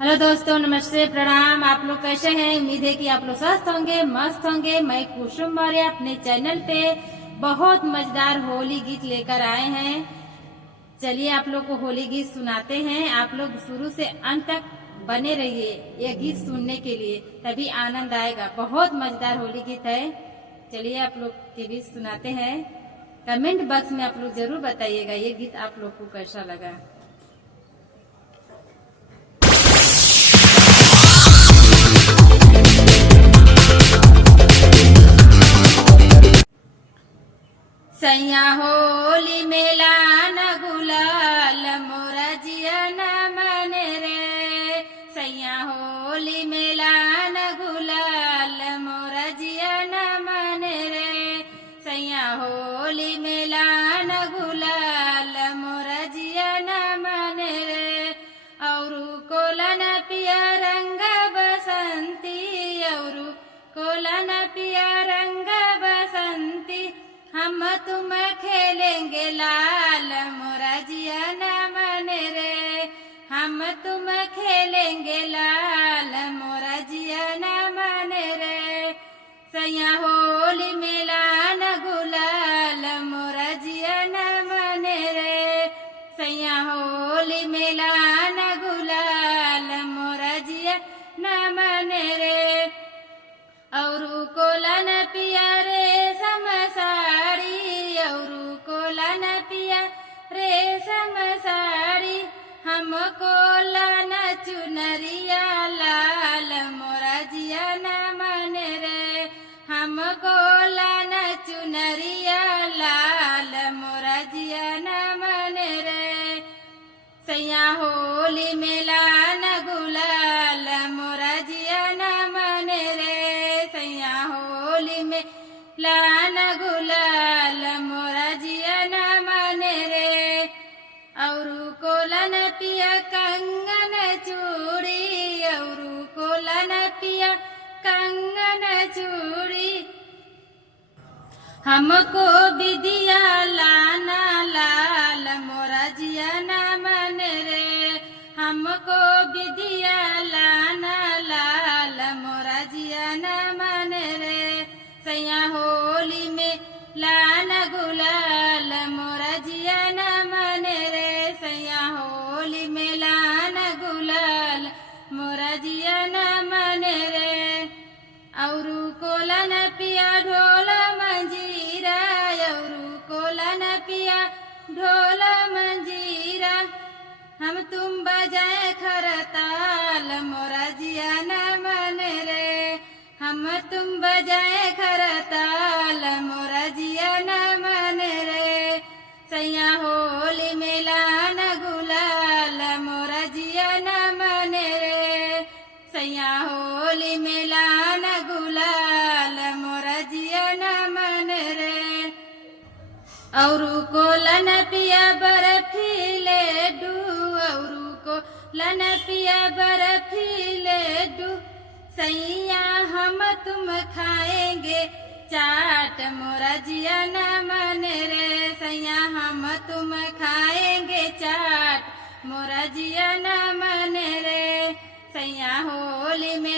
Hello दोस्तों, नमस्ते, प्रणाम। आप लोग कैसे हैं? उम्मीद है कि आप लोग स्वस्थ होंगे, मस्त होंगे। मैं कुसुम मौर्य अपने चैनल पे बहुत मजेदार होली गीत लेकर आए हैं। चलिए आप लोग को होली गीत सुनाते हैं। आप लोग शुरू से अंत तक बने रहिए ये गीत सुनने के लिए, तभी आनंद आएगा। बहुत मजेदार होली गीत है। चलिए आप लोग के बीच सुनाते हैं। कमेंट बॉक्स में आप लोग जरूर बताइएगा ये गीत आप लोग को कैसा लगा। सैया होली मेला न गुलाल मोरा जिया न मन रे। सैया होली मेला न गुलाल मोरा जिया न मन रे। सैया होली मेला न गुलाल मोरा जिया न मन रे। औरू कोला न पिया रंग बसंती, औरू कोला न पिया रंग बसंती। हम तुम खेलेंगे लाल मोरा जिया न मन रे। हम तुम खेलेंगे लाल मोरा जिया न मन रे। सैया होली मेला न गुलाल मोरा जिया न मन रे। सैया होली मेला न गुलाल मोरा जिया न मन रे। औरू कोला न पिया रेशम साड़ी, औरू कोला न पिया रेशम साड़ी। हम कोला न चुनरिया लाल मोरा जिया न मन रे। हम कोला न चुनरिया लाल मोरा जिया न मन रे। सैया होली मेला न गुलाल मोरा जिया न मन रे। सैया होली में लान गुलाल मोरा जिया न मन रे। औरू कोला न पिया कंगन चूड़ी, औरू कोला न पिया कंगन चूड़ी। हमको विदिया लाना लाल मोरा जिया न मन रे। हमको विदिया लाना लाल मोरा जिया न मन रे। सैया होली में लान गुलाल मोरा जिया न मन रे। सैया होली में लान गुलाल मोरा जिया न मन रे। औरू कोला न पिया ढोल मंजीरा, औरू कोला न पिया ढोल मंजीरा। हम तुम बजाए खरताल मोरा जिया न मन रे। हम तुम बजाए खरताल मोरा जिया न मन रे। सैया होली में लान गुलाल मोरा जिया न मन रे। सैया होली में लान गुलाल मोरा जिया न मन रे। औरू कोला न पिया बर्फी लड्डू, औरू कोला न पिया बर्फी लड्डू। सैया हम तुम खाएंगे चाट मोरा जिया न मन रे। सैया हम तुम खाएंगे चाट मोरा जिया न मन रे। सैया होली में